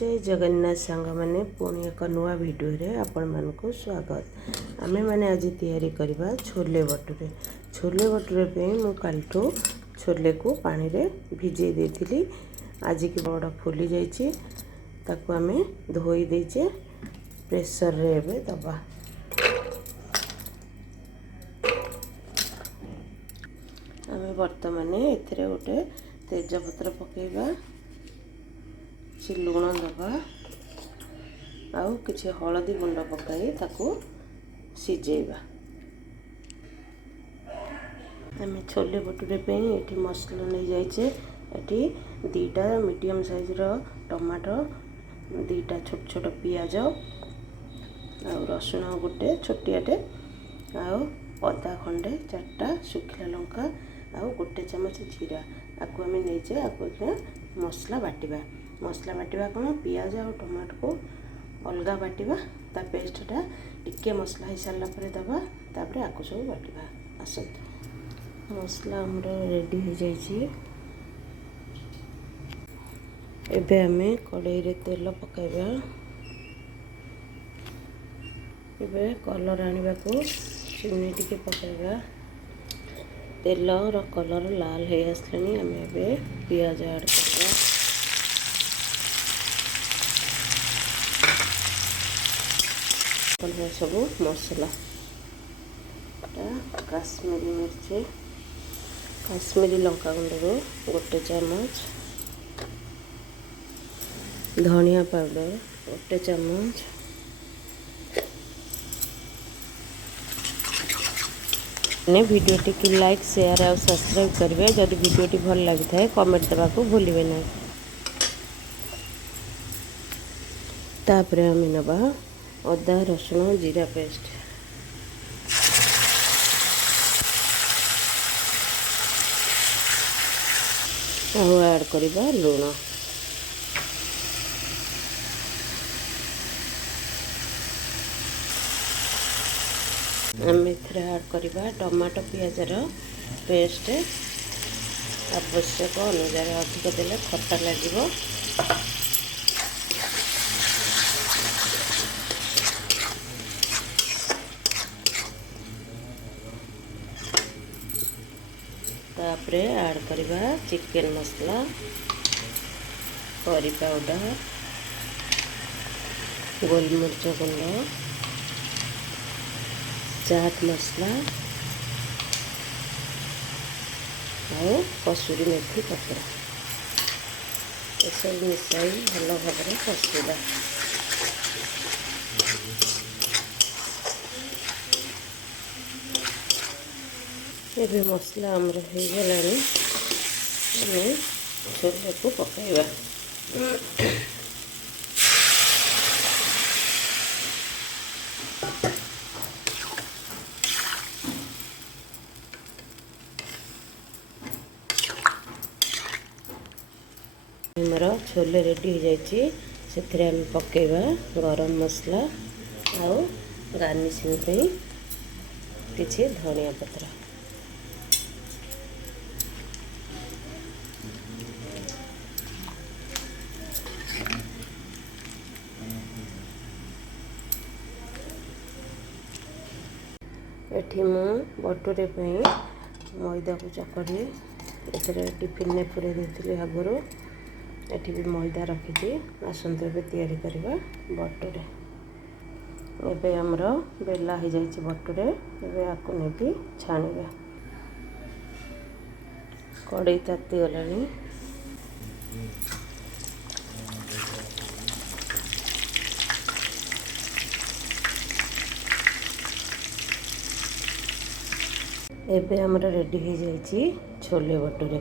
जय जगन्नाथ सांग मैंने पुणी एक नुआ वीडियो रे आपण मानक स्वागत। आमे माने आज तैयारी करबा छोले भटूरे। छोले भटूरे पे मु कालठू छोले को पानी रे भिजे देथिली। आज की बड़ा फुली जाइए ताकू आमे धोई देचे प्रेशर रे एबे दबा। आमे वर्तमान एथिरे गोटे तेजपत्र पकेबा, लुण दबा आउ किछि हलदी गुंड पकाई ताकू सिजेबा। आमे छोले भटूरे पे एठी मसला नहीं जाइए। एठी दीटा मीडियम साइज रो टमाटो, दीटा छोट छोट पियाज आउ रसुण गोटे छोटियाटे आउ अदा खंडे, चारटा सुखिला लंका आउ गोटे चमच जीरा। आकु आमे नहींचे आकु मसला बाटिबा। मसला बाटिबा कौन पियाज और टमाटो को अलगा बाटिबा। ता पेस्टटा टिके मसला हो सारा पर दबा, तापर आकु सब बाटिबा। आसत मसला हमर रेडी हो जाइए। एबे आमे कड़ाई रे तेल पकाइबा। एबे कलर आनिबा को चिनी टिके पकाइबा। तेल रो कलर लाल हो आसलानी। आमे एबे पियाज ऐड करबा। सब मसला काश्मीरी मिर्ची, काश्मीरी लंका गुंड गोटे चामच, धनिया पाउडर गोटे चामच, वीडियो टी लाइक शेयर और सब्सक्राइब करेंगे। जब वीडियो टी भल लगी था कमेंट देवा को भूलिए ना। तापर आम नवा अदा रसुण जीरा पेस्ट, और ऐड करबा लुण। आम एथरे ऐड करबा टमाटो पियाजर पेस्ट। आवश्यक अनुसार अधिक देले खट्टा लगिबो। तापरे ऐड करबा चिकन मसला, करी पाउडर, गोलमरीच गुंड, चाट मसला और कसूरी मेथी पकड़ा। ये सब मिसाई भल भाव कषा। ये मसला आमर हो गलानी। आमे छोले को पकाइबा। हमर छोले रेडी हो जाइए। से आम पकेबा गरम मसला आउ गार्निशिंग पे किछि धनिया पत्र। एठी मु भटूरे मैदा को चकड़ी एथरे टिफिन ने पूरे देथिली आगुरु। एठी भी मैदा रखी आसंत ए तैयारी करबा भटूरे। एबे हमर बेला हो जाइए भटूरे। एबे आकु नेबी छाणिबा। कड़ाई ताती गलानी। एबे हमर रेडी हो जाइए छोले भटूरे।